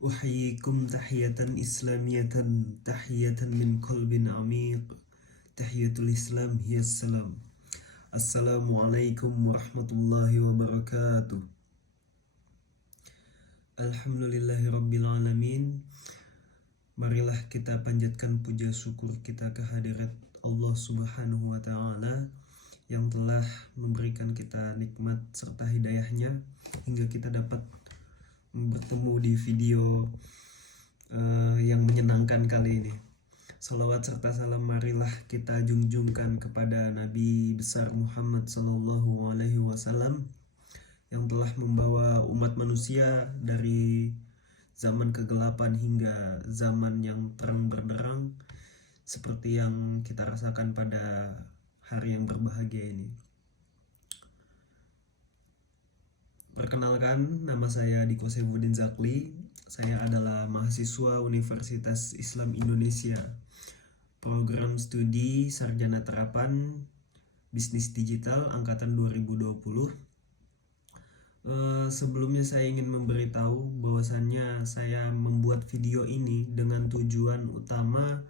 Uhyikum tahiyatan islamiyatan tahiyatan min qalbin amiq. Tahiyatul Islam hiyas salam. Assalamualaikum warahmatullahi wabarakatuh. Alhamdulillahi rabbil alamin. Marilah kita panjatkan puja syukur kita kehadirat Allah subhanahu wa ta'ala yang telah memberikan kita nikmat serta hidayahnya hingga kita dapat bertemu di video yang menyenangkan kali ini. Salawat serta salam marilah kita junjungkan kepada Nabi besar Muhammad Sallallahu Alaihi Wasallam yang telah membawa umat manusia dari zaman kegelapan hingga zaman yang terang benderang seperti yang kita rasakan pada hari yang berbahagia ini. Perkenalkan, nama saya Diko Saifuddin Zakli. Saya adalah mahasiswa Universitas Islam Indonesia, program studi Sarjana Terapan Bisnis Digital angkatan 2020. Sebelumnya saya ingin memberitahu bahwasannya saya membuat video ini dengan tujuan utama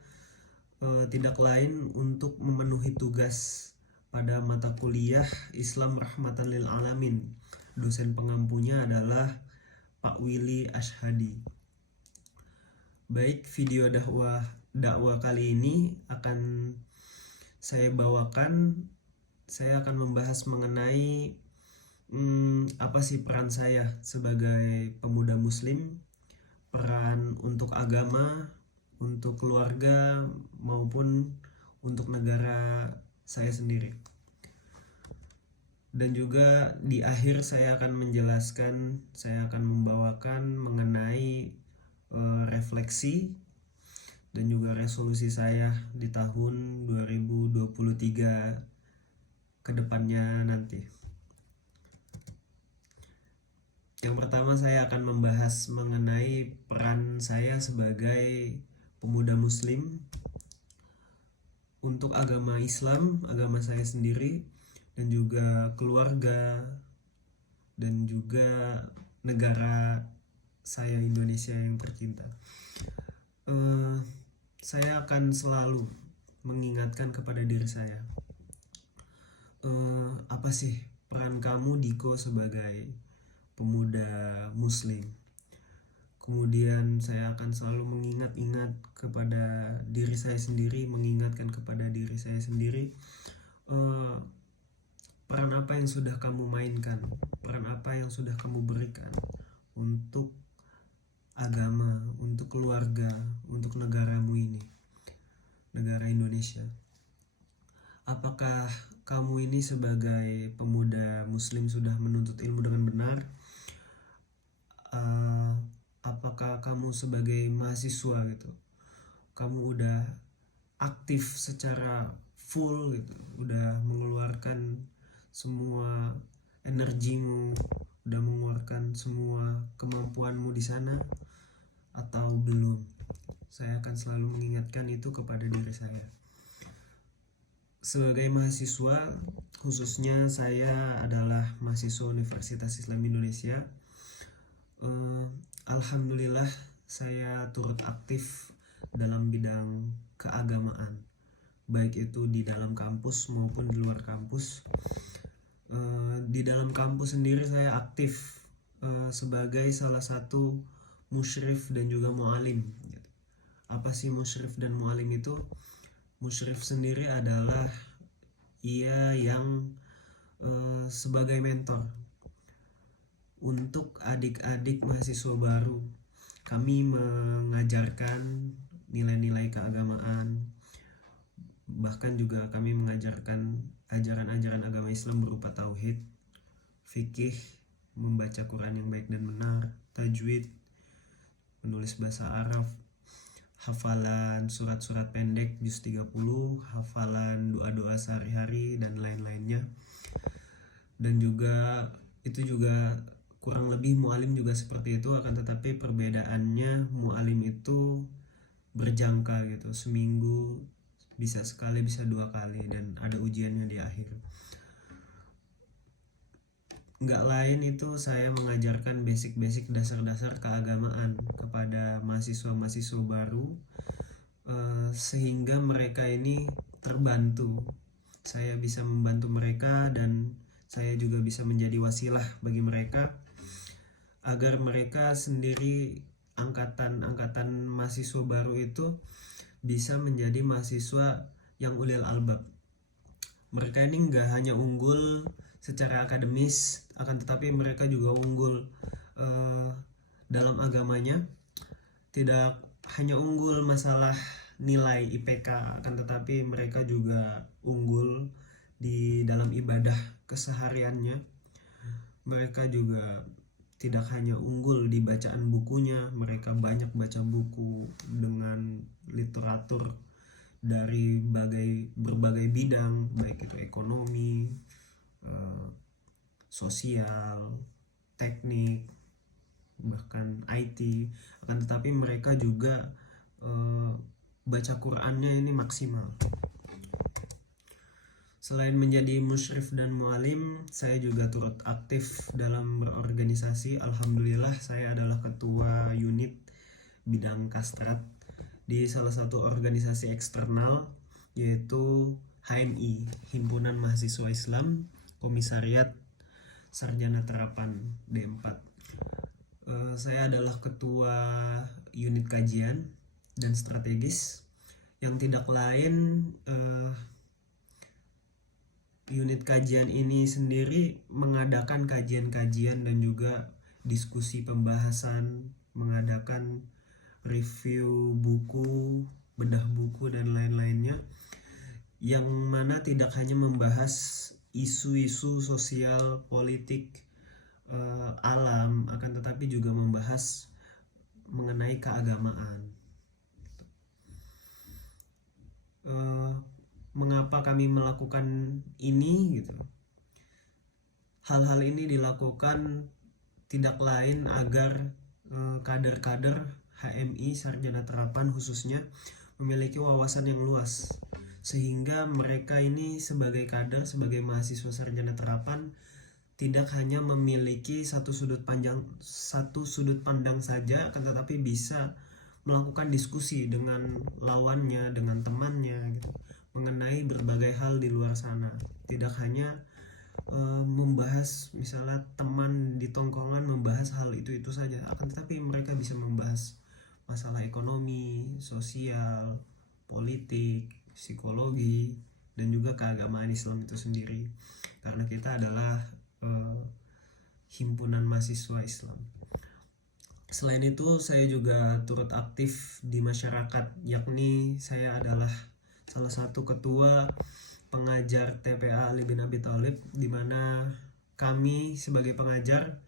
tidak lain untuk memenuhi tugas pada mata kuliah Islam Rahmatan lil Alamin. Dosen pengampunya adalah Pak Willy Ashhadi. Baik, video dakwah kali ini akan saya bawakan. Saya akan membahas mengenai apa sih peran saya sebagai pemuda muslim, peran untuk agama, untuk keluarga, maupun untuk negara saya sendiri. Dan juga di akhir saya akan menjelaskan, saya akan membawakan mengenai refleksi dan juga resolusi saya di tahun 2023 ke depannya nanti. Yang pertama saya akan membahas mengenai peran saya sebagai pemuda muslim untuk agama Islam, agama saya sendiri, dan juga keluarga, dan juga negara saya Indonesia yang tercinta. Saya akan selalu mengingatkan kepada diri saya, apa sih peran kamu Diko sebagai pemuda muslim. Kemudian saya akan selalu mengingat-ingat kepada diri saya sendiri, mengingatkan kepada diri saya sendiri peran apa yang sudah kamu mainkan, peran apa yang sudah kamu berikan untuk agama, untuk keluarga, untuk negaramu ini, negara Indonesia. Apakah kamu ini sebagai pemuda muslim sudah menuntut ilmu dengan benar? Apakah kamu sebagai mahasiswa gitu, kamu udah aktif secara full gitu, udah mengeluarkan semua energimu, udah mengeluarkan semua kemampuanmu di sana, atau belum? Saya akan selalu mengingatkan itu kepada diri saya. Sebagai mahasiswa, khususnya saya adalah mahasiswa Universitas Islam Indonesia. Alhamdulillah saya turut aktif dalam bidang keagamaan, baik itu di dalam kampus maupun di luar kampus. Di dalam kampus sendiri saya aktif sebagai salah satu musyrif dan juga mu'alim. Apa sih musyrif dan mu'alim itu? Musyrif sendiri adalah ia yang sebagai mentor untuk adik-adik mahasiswa baru. Kami mengajarkan nilai-nilai keagamaan, bahkan juga kami mengajarkan ajaran-ajaran agama Islam berupa tauhid, fikih, membaca Quran yang baik dan benar, tajwid, menulis bahasa Arab, hafalan surat-surat pendek juz 30, hafalan doa-doa sehari-hari dan lain-lainnya. Dan juga itu juga kurang lebih mu'alim juga seperti itu, akan tetapi perbedaannya mu'alim itu berjangka gitu, seminggu bisa sekali, bisa 2 kali, dan ada ujiannya di akhir. nggak lain itu saya mengajarkan basic-basic dasar-dasar keagamaan kepada mahasiswa-mahasiswa baru, sehingga mereka ini terbantu. Saya bisa membantu mereka dan saya juga bisa menjadi wasilah bagi mereka agar mereka sendiri, angkatan mahasiswa baru itu bisa menjadi mahasiswa yang ulil albab. Mereka ini nggak hanya unggul secara akademis, akan tetapi mereka juga unggul dalam agamanya. Tidak hanya unggul masalah nilai IPK, akan tetapi mereka juga unggul di dalam ibadah kesehariannya. Mereka juga tidak hanya unggul di bacaan bukunya, mereka banyak baca buku dengan literatur dari berbagai bidang, baik itu ekonomi, sosial, teknik, bahkan IT. Akan tetapi mereka juga baca Qurannya ini maksimal. Selain menjadi musyrif dan mualim, saya juga turut aktif dalam berorganisasi. Alhamdulillah saya adalah ketua unit bidang Kastrat di salah satu organisasi eksternal, yaitu HMI, Himpunan Mahasiswa Islam Komisariat Sarjana Terapan D4. Saya adalah ketua unit kajian dan strategis, yang tidak lain unit kajian ini sendiri mengadakan kajian-kajian dan juga diskusi pembahasan, mengadakan review buku, bedah buku dan lain-lainnya, yang mana tidak hanya membahas isu-isu sosial, politik, alam, akan tetapi juga membahas mengenai keagamaan. Mengapa kami melakukan ini gitu? Hal-hal ini dilakukan tidak lain agar kader-kader HMI Sarjana Terapan khususnya memiliki wawasan yang luas, sehingga mereka ini sebagai kader, sebagai mahasiswa Sarjana Terapan tidak hanya memiliki satu sudut pandang saja, akan tetapi bisa melakukan diskusi dengan lawannya, dengan temannya gitu, mengenai berbagai hal di luar sana. Tidak hanya membahas misalnya teman di tongkongan membahas hal itu saja, akan tetapi mereka bisa membahas masalah ekonomi, sosial, politik, psikologi, dan juga keagamaan Islam itu sendiri, karena kita adalah himpunan mahasiswa Islam. Selain itu saya juga turut aktif di masyarakat, yakni saya adalah salah satu ketua pengajar TPA Ali bin Abi Thalib, di mana kami sebagai pengajar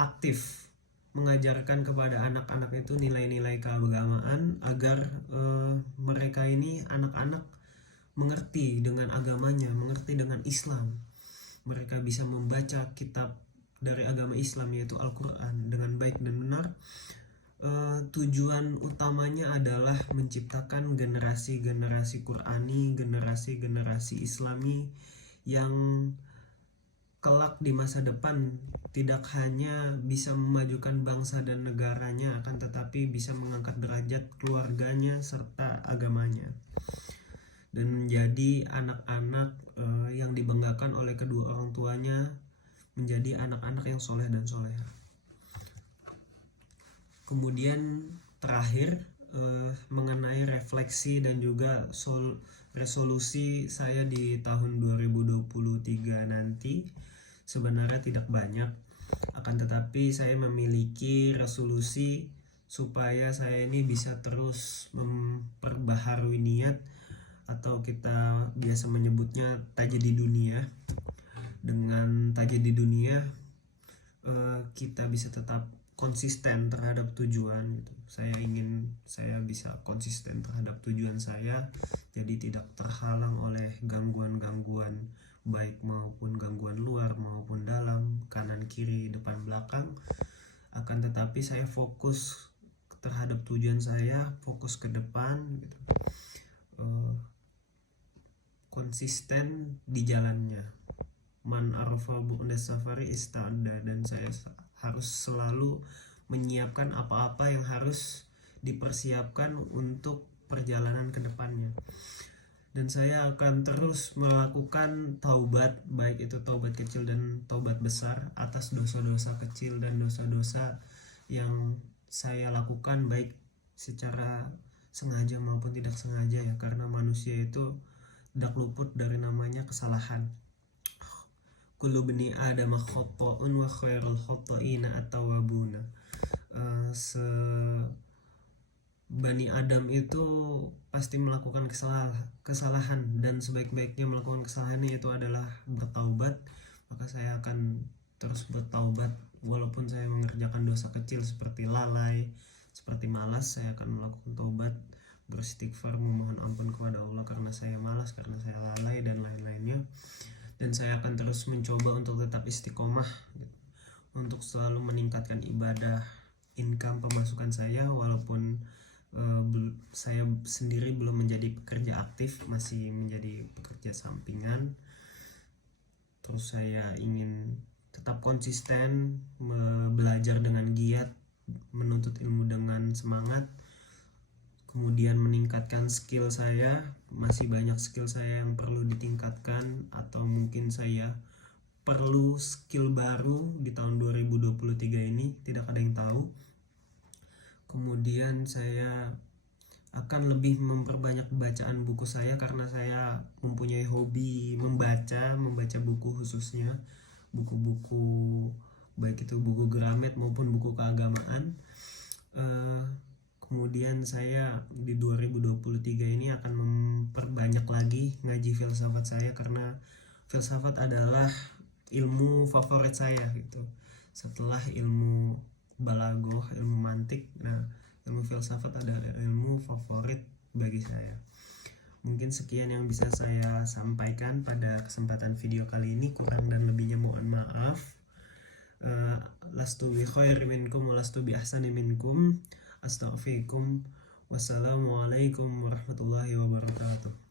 aktif mengajarkan kepada anak-anak itu nilai-nilai keagamaan agar mereka ini anak-anak mengerti dengan agamanya, mengerti dengan Islam. Mereka bisa membaca kitab dari agama Islam yaitu Al-Quran dengan baik dan benar. Tujuan utamanya adalah menciptakan generasi-generasi Qurani, generasi-generasi Islami yang kelak di masa depan tidak hanya bisa memajukan bangsa dan negaranya, akan tetapi bisa mengangkat derajat keluarganya serta agamanya, dan menjadi anak-anak yang dibanggakan oleh kedua orang tuanya, menjadi anak-anak yang soleh dan soleha. Kemudian terakhir mengenai refleksi dan juga resolusi saya di tahun 2023 nanti, sebenarnya tidak banyak, akan tetapi saya memiliki resolusi supaya saya ini bisa terus memperbaharui niat, atau kita biasa menyebutnya tajdid dunia. Dengan tajdid dunia kita bisa tetap konsisten terhadap tujuan gitu. Saya bisa konsisten terhadap tujuan saya, jadi tidak terhalang oleh gangguan-gangguan baik maupun gangguan luar maupun dalam, kanan kiri, depan belakang. Akan tetapi saya fokus terhadap tujuan saya, fokus ke depan gitu. Konsisten di jalannya. man arafa bu'da safari ista'adda, dan saya harus selalu menyiapkan apa-apa yang harus dipersiapkan untuk perjalanan ke depannya. Dan saya akan terus melakukan taubat, baik itu taubat kecil dan taubat besar, atas dosa-dosa kecil dan dosa-dosa yang saya lakukan, baik secara sengaja maupun tidak sengaja ya, karena manusia itu tidak luput dari namanya kesalahan. Kullu bani Adam khata'un wa khairul khata'ina at-tawwabuna. Bani Adam itu pasti melakukan kesalahan, dan sebaik-baiknya melakukan kesalahan itu adalah bertaubat. Maka saya akan terus bertaubat walaupun saya mengerjakan dosa kecil seperti lalai, seperti malas. Saya akan melakukan taubat, beristighfar, memohon ampun kepada Allah karena saya malas, karena saya lalai, dan lain-lainnya. Dan saya akan terus mencoba untuk tetap istiqomah, untuk selalu meningkatkan ibadah, income, pemasukan saya, walaupun saya sendiri belum menjadi pekerja aktif, masih menjadi pekerja sampingan. Terus saya ingin tetap konsisten belajar dengan giat, menuntut ilmu dengan semangat, kemudian meningkatkan skill saya. Masih banyak skill saya yang perlu ditingkatkan, atau mungkin saya perlu skill baru di tahun 2023 ini, tidak ada yang tahu. Kemudian saya akan lebih memperbanyak bacaan buku saya, karena saya mempunyai hobi membaca buku, khususnya buku-buku, baik itu buku Gramet maupun buku keagamaan. Kemudian saya di 2023 ini akan memperbanyak lagi ngaji filsafat saya, karena filsafat adalah ilmu favorit saya gitu. Setelah ilmu balagoh, ilmu mantik, nah ilmu filsafat adalah ilmu favorit bagi saya. Mungkin sekian yang bisa saya sampaikan pada kesempatan video kali ini. Kurang dan lebihnya mohon maaf. Lastu bi khairi minkum wa lastu bi ahsani minkum. Astaghfirukum. Wassalamualaikum warahmatullahi wabarakatuh.